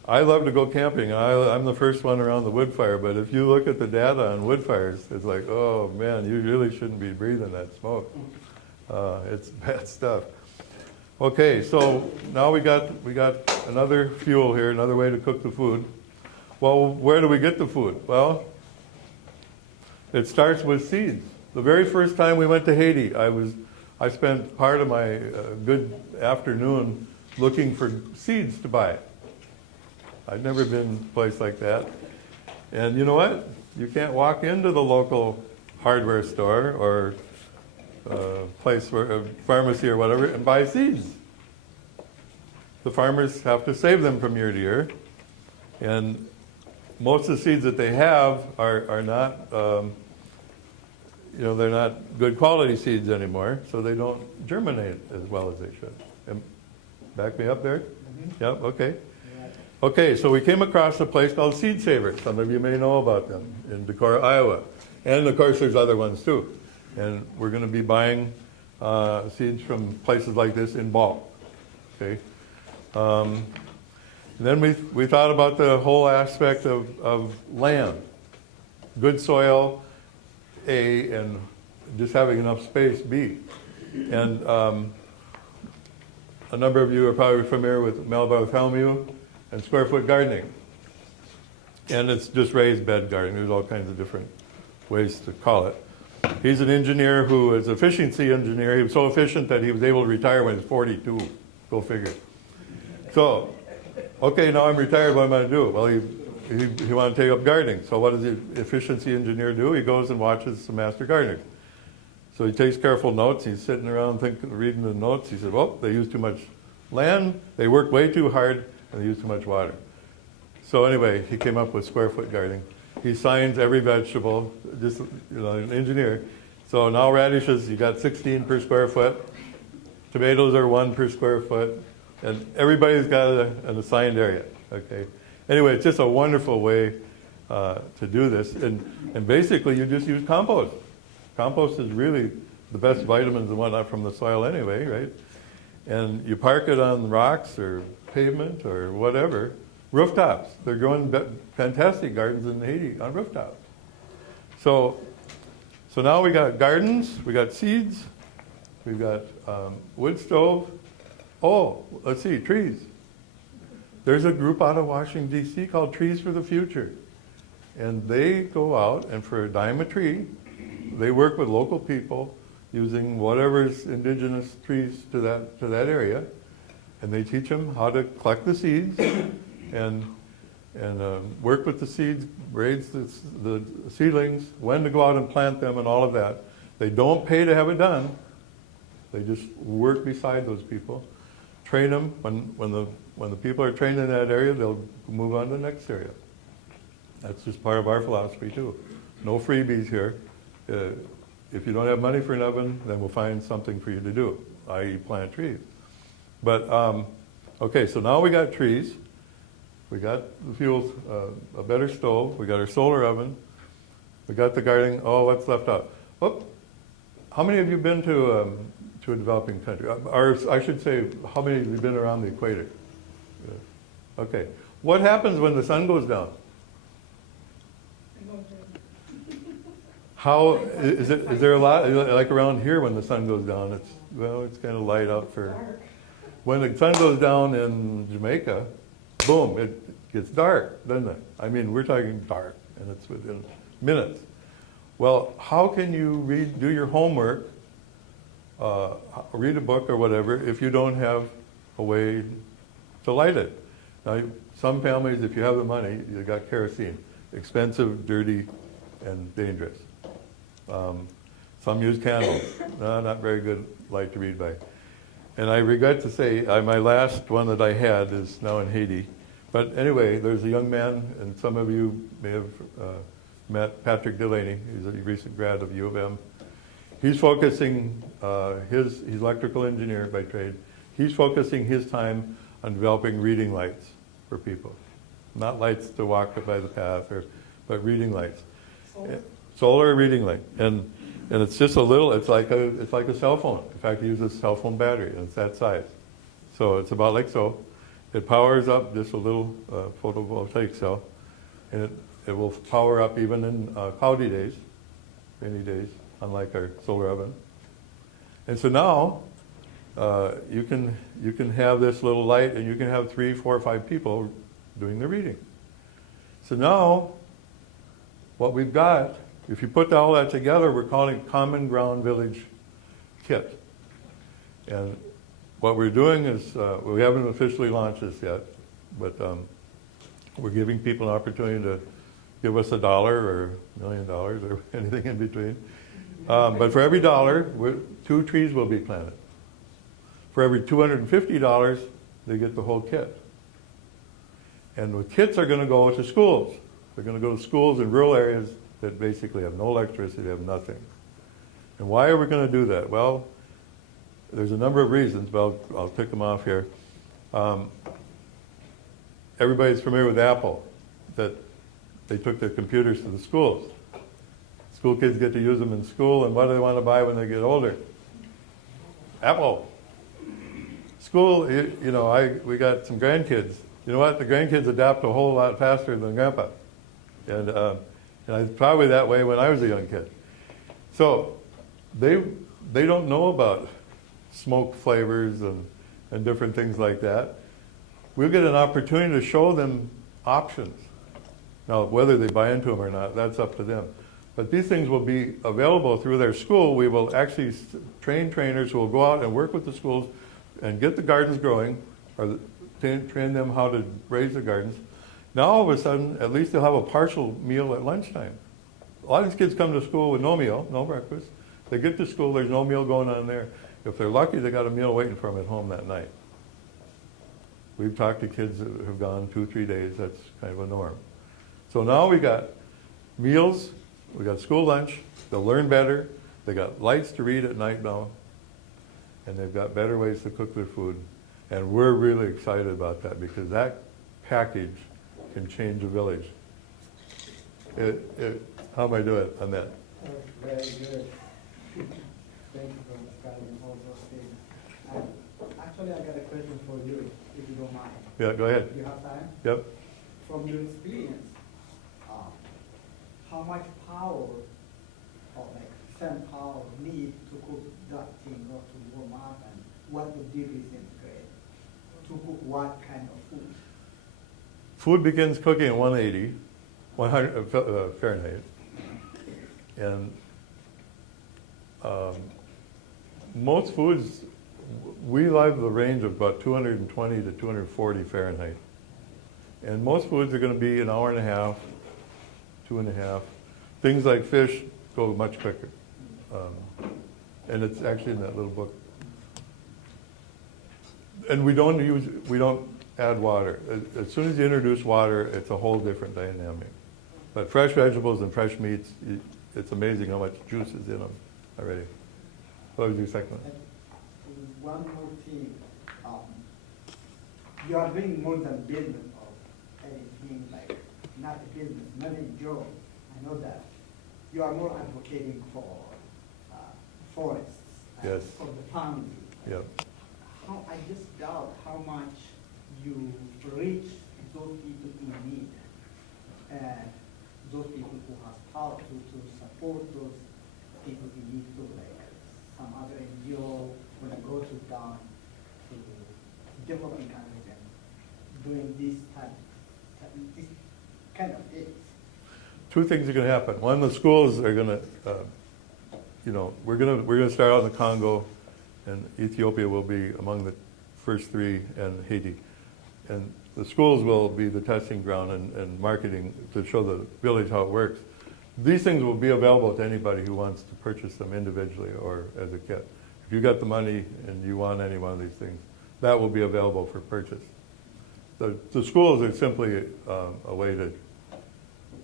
I love to go camping. I'm the first one around the wood fire, but if you look at the data on wood fires, it's like, oh man, you really shouldn't be breathing that smoke. It's bad stuff. Okay, so now we got another fuel here, another way to cook the food. Well, where do we get the food? Well, it starts with seeds. The very first time we went to Haiti, I spent part of my good afternoon looking for seeds to buy. I'd never been to a place like that. And you know what? You can't walk into the local hardware store or place where a pharmacy or whatever and buy seeds. The farmers have to save them from year to year, and most of the seeds that they have are not, they're not good quality seeds anymore, so they don't germinate as well as they should. Back me up there? Mm-hmm. Yep, okay. Okay, so we came across a place called Seed Saver. Some of you may know about them in Decorah, Iowa. And of course there's other ones too. And we're going to be buying seeds from places like this in bulk. Okay. Then we thought about the whole aspect of land. Good soil, A, and just having enough space, B. And a number of you are probably familiar with Mel Bartholomew and square foot gardening. And it's just raised bed gardening. There's all kinds of different ways to call it. He's an engineer who is an efficiency engineer. He was so efficient that he was able to retire when he was 42. Go figure. So, okay, now I'm retired, what am I going to do? Well, he wanted to take up gardening. So what does the efficiency engineer do? He goes and watches some master gardeners. So he takes careful notes. He's sitting around reading the notes. He said, well, they use too much land, they work way too hard, and they use too much water. So anyway, he came up with square foot gardening. He signs every vegetable, just an engineer. So now radishes, you got 16 per square foot. Tomatoes are 1 per square foot. And everybody's got an assigned area, okay? Anyway, it's just a wonderful way to do this. And basically, you just use compost. Compost is really the best vitamins and whatnot from the soil anyway, right? And you park it on rocks or pavement or whatever. Rooftops. They're growing fantastic gardens in Haiti on rooftops. So now we got gardens, we got seeds, we've got wood stove. Oh, let's see, trees. There's a group out of Washington, D.C. called Trees for the Future. And they go out, and for a dime a tree, they work with local people using whatever's indigenous trees to that area. And they teach them how to collect the seeds and work with the seeds, raise the seedlings, when to go out and plant them and all of that. They don't pay to have it done. They just work beside those people, train them. When the people are trained in that area, they'll move on to the next area. That's just part of our philosophy too. No freebies here. If you don't have money for an oven, then we'll find something for you to do, i.e. plant trees. But, okay, so now we got trees. We got the fuels, a better stove. We got our solar oven. We got the gardening. Oh, what's left out? Whoop. How many of you been to a developing country? Or I should say, how many of you been around the equator? Okay. What happens when the sun goes down? How is it? Is there a lot like around here when the sun goes down? It's kind of light out for. When the sun goes down in Jamaica, boom! It gets dark, doesn't it? I mean, we're talking dark, and it's within minutes. Well, how can you do your homework, read a book or whatever, if you don't have a way to light it? Now, some families, if you have the money, you got kerosene, expensive, dirty, and dangerous. Some use candles. No, not very good light to read by. And I regret to say, my last one that I had is now in Haiti. But anyway, there's a young man, and some of you may have met Patrick Delaney. He's a recent grad of U of M. He's focusing, he's electrical engineer by trade. He's focusing his time on developing reading lights for people. Not lights to walk by the path, but reading lights. Solar reading light. And it's just a little, it's like a cell phone. In fact, it uses a cell phone battery, and it's that size. So it's about like so. It powers up just a little photovoltaic cell, and it will power up even in cloudy days, rainy days, unlike our solar oven. And so now you can have this little light, and you can have 3, 4, or 5 people doing the reading. So now what we've got, if you put all that together, we're calling it Common Ground Village Kit. And what we're doing is, we haven't officially launched this yet, but we're giving people an opportunity to give us $1 or $1 million or anything in between. But for every $1, 2 trees will be planted. For every $250, they get the whole kit. And the kits are going to go to schools. They're going to go to schools in rural areas that basically have no electricity, have nothing. And why are we going to do that? Well, there's a number of reasons, but I'll tick them off here. Everybody's familiar with Apple, that they took their computers to the schools. School kids get to use them in school, and what do they want to buy when they get older? Apple. School, we got some grandkids. You know what? The grandkids adapt a whole lot faster than Grandpa. And I was probably that way when I was a young kid. So they don't know about smoke flavors and different things like that. We'll get an opportunity to show them options. Now, whether they buy into them or not, that's up to them. But these things will be available through their school. We will actually train trainers who will go out and work with the schools and get the gardens growing, or train them how to raise the gardens. Now, all of a sudden, at least they'll have a partial meal at lunchtime. A lot of these kids come to school with no meal, no breakfast. They get to school, there's no meal going on there. If they're lucky, they got a meal waiting for them at home that night. We've talked to kids that have gone 2, 3 days. That's kind of a norm. So now we got meals, we got school lunch. They'll learn better. They got lights to read at night now, and they've got better ways to cook their food. And we're really excited about that because that package can change a village. How am I doing on that? Very good. Thank you for describing all those things. Actually, I got a question for you, if you don't mind. Yeah, go ahead. Do you have time? Yep. From your experience, how much power, or like sand power, need to cook that thing or to warm up, and what the degree centigrade to cook what kind of food? Food begins cooking at 100 Fahrenheit. And most foods, we like the range of about 220 to 240 Fahrenheit. And most foods are going to be an hour and a half, 2.5. Things like fish go much quicker. And it's actually in that little book. And we don't add water. As soon as you introduce water, it's a whole different dynamic. But fresh vegetables and fresh meats, it's amazing how much juice is in them already. What was your second one? And one more thing, you are doing more than business of anything like, not a business, not a job. I know that. You are more advocating for forests. Yes. For the family. Yep. I just doubt how much you reach those people in need. And those people who have power to support those people in need to, like some other NGO, when I go to down to developing countries and doing this this kind of things. Two things are going to happen. One, the schools are going to, we're going to start out in the Congo, and Ethiopia will be among the first three, and Haiti. And the schools will be the testing ground and marketing to show the village how it works. These things will be available to anybody who wants to purchase them individually or as a kit. If you got the money and you want any one of these things, that will be available for purchase. The schools are simply a way to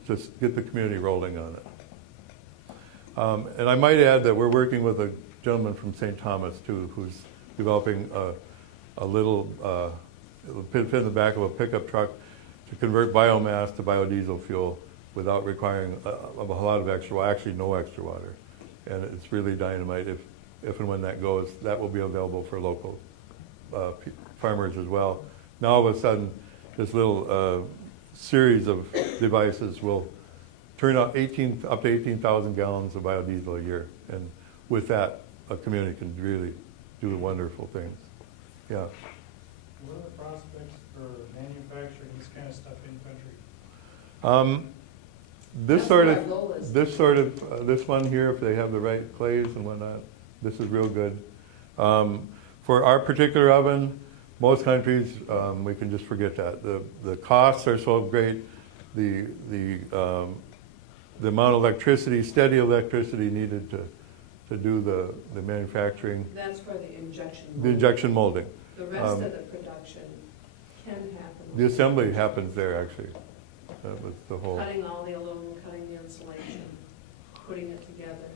just get the community rolling on it. And I might add that we're working with a gentleman from St. Thomas, too, who's developing a little, it'll fit in the back of a pickup truck to convert biomass to biodiesel fuel without requiring a lot of extra, well, actually no extra water. And it's really dynamite. If and when that goes, that will be available for local farmers as well. Now all of a sudden, this little series of devices will turn out up to 18,000 gallons of biodiesel a year. And with that, a community can really do wonderful things. Yeah. What are the prospects for manufacturing this kind of stuff in country? This one here, if they have the right clays and whatnot, this is real good. For our particular oven, most countries, we can just forget that. The costs are so great. The amount of electricity, steady electricity needed to do the manufacturing. That's for the injection The molding. injection molding. The rest of the production can happen. The assembly happens there, actually. That was the whole. Cutting all the aluminum, cutting the insulation, putting it together.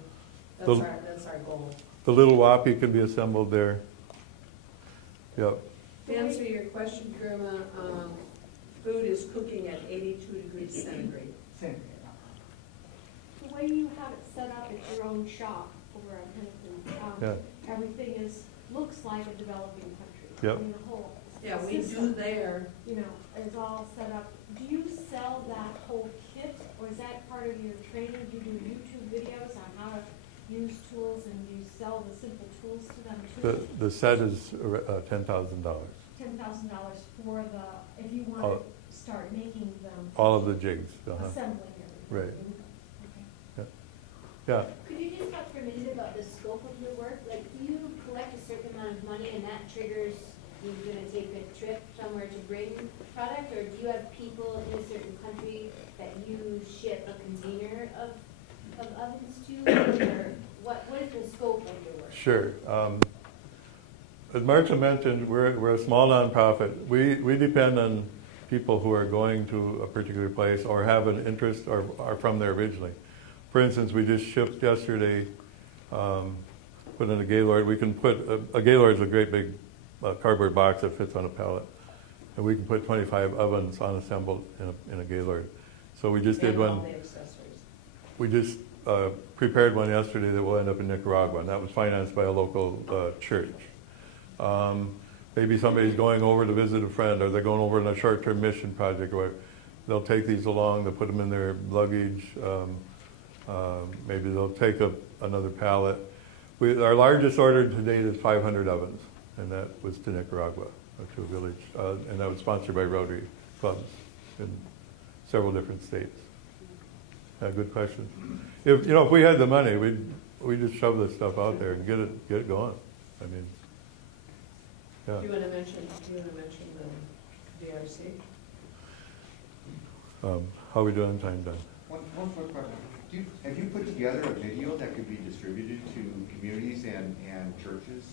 The- That's our goal. The little wappy can be assembled there. Yep. To answer your question, Grandma, food is cooking at 82 degrees centigrade. Same. The way you have it set up at your own shop over on Hennepin, everything looks like a developing country. Yep. I mean, the whole Yeah, we do system, there. is all set up. Do you sell that whole kit, or is that part of your training? Do you do YouTube videos on how to use tools, and do you sell the simple tools to them too? The set is $10,000. $10,000 for if you want All- to start making them. All of the jigs. Assembling everything. Right. Yeah. Could you just talk for a minute about the scope of your work? Like, do you collect a certain amount of money and that triggers you're gonna take a trip somewhere to bring product? Or do you have people in a certain country that you ship a container of ovens to? Or what is the scope of your work? Sure. As Marcia mentioned, we're a small nonprofit. We depend on people who are going to a particular place or have an interest or are from there originally. For instance, we just shipped yesterday, put in a Gaylord. We can put, a Gaylord is a great big cardboard box that fits on a pallet. And we can put 25 ovens unassembled in a Gaylord. So we just did And all one. the accessories. We just prepared one yesterday that will end up in Nicaragua, and that was financed by a local church. Maybe somebody's going over to visit a friend, or they're going over on a short-term mission project, where they'll take these along, they'll put them in their luggage. Maybe they'll take another pallet. Our largest order to date is 500 ovens, and that was to Nicaragua, to a village, and that was sponsored by Rotary clubs in several different states. Good question. If we had the money, we'd just shove this stuff out there and get it going. I mean, yeah. Do you want to mention the DRC? How are we doing on time, Don? One One quick question. Have you put together a video that could be distributed to communities and churches?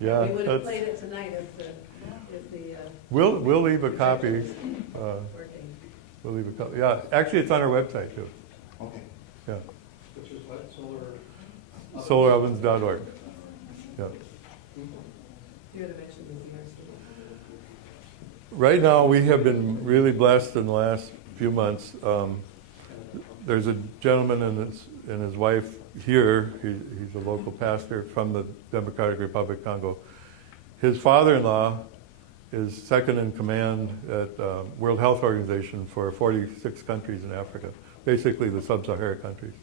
Yeah, We would have that's, played it tonight if the, we'll leave a copy. working. We'll leave a copy. Yeah, actually, it's on our website too. Okay. Yeah, Which is what, solar? solarovens.org. Yeah. You would have mentioned the DRC. Right now, we have been really blessed in the last few months. There's a gentleman and his wife here. He's a local pastor from the Democratic Republic of Congo. His father-in-law is second in command at World Health Organization for 46 countries in Africa, basically the sub-Saharan countries.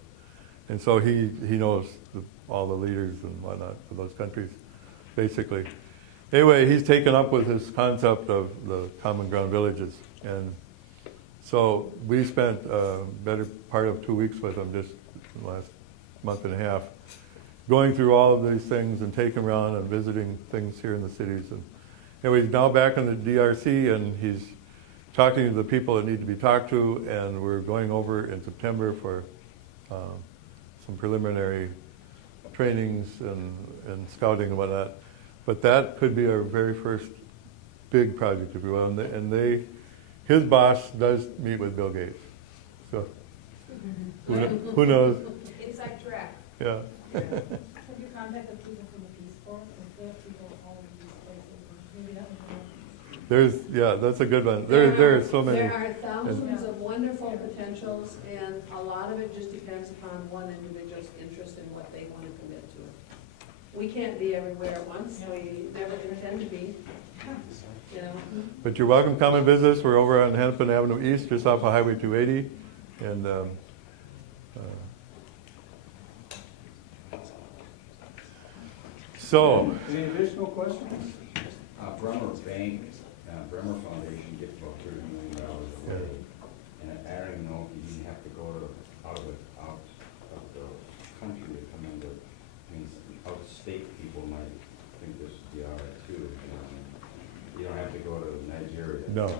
And so he knows all the leaders and whatnot for those countries, basically. Anyway, he's taken up with this concept of the common ground villages. And so we spent a better part of 2 weeks with him just in the last month and a half, going through all of these things and taking around and visiting things here in the cities. And anyway, he's now back in the DRC and he's talking to the people that need to be talked to, and we're going over in September for some preliminary trainings and scouting and whatnot. But that could be our very first big project, if you will. And his boss does meet with Bill Gates. So who knows? Inside track. Yeah. Have you contacted people from the Peace Corps? If they have people all over these places, maybe that would help. That's a good one. There are so many. There are thousands of wonderful potentials, and a lot of it just depends upon one individual's interest in what they want to commit to it. We can't be everywhere at once. We never intend to be. You know. But you're welcome to come and visit us. We're over on Hennepin Avenue East, just off of Highway 280. And so, Any additional questions? Bremer Bank, Bremer Foundation gets about $30 million away. And I don't even know if you even have to go out of the country to come into, I mean, out-of-state people might think this would be all right too. You don't have to go to Nigeria. no.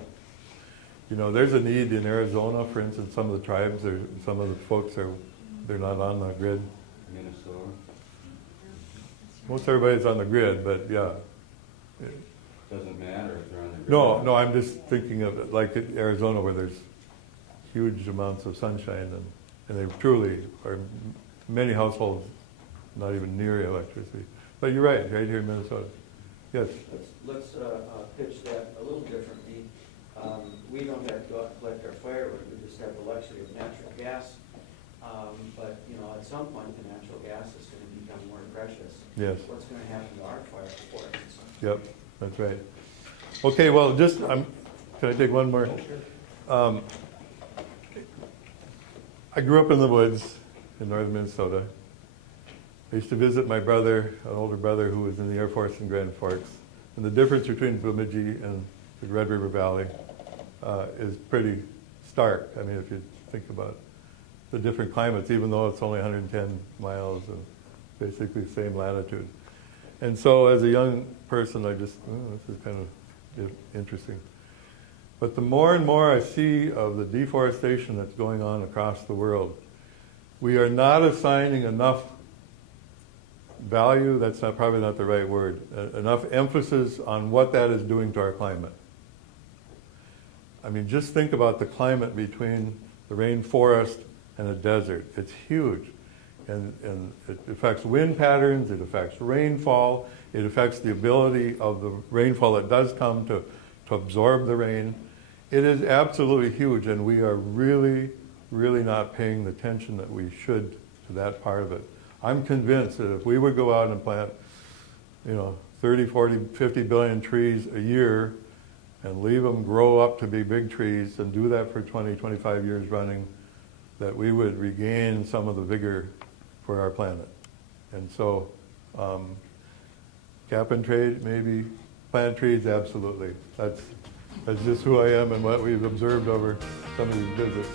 You know, there's a need in Arizona, for instance, some of the tribes, some of the folks they're not on the grid. Minnesota. Most everybody's on the grid, but yeah. Doesn't matter if they're on the grid. No, I'm just thinking of it like in Arizona where there's huge amounts of sunshine and they truly are, many households not even near electricity. But you're right here in Minnesota. Yes. Let's pitch that a little differently. We don't have to go out and collect our firewood, we just have the luxury of natural gas. But, you know, at some point, the natural gas is going to become more precious. Yes. What's going to happen to our fire forest? Yep, that's right. Okay, well, can I take one more? I grew up in the woods in northern Minnesota. I used to visit my brother, an older brother who was in the Air Force in Grand Forks. And the difference between Bemidji and the Red River Valley is pretty stark. I mean, if you think about the different climates, even though it's only 110 miles and basically the same latitude. And so as a young person, I just, this is kind of interesting. But the more and more I see of the deforestation that's going on across the world, we are not assigning enough value, that's probably not the right word, enough emphasis on what that is doing to our climate. I mean, just think about the climate between the rainforest and a desert. It's huge. And it affects wind patterns, it affects rainfall, it affects the ability of the rainfall that does come to absorb the rain. It is absolutely huge, and we are really, really not paying the attention that we should to that part of it. I'm convinced that if we would go out and plant, 30, 40, 50 billion trees a year and leave them grow up to be big trees and do that for 20, 25 years running, that we would regain some of the vigor for our planet. And so, cap and trade, maybe. Plant trees, absolutely. That's just who I am and what we've observed over some of these visits.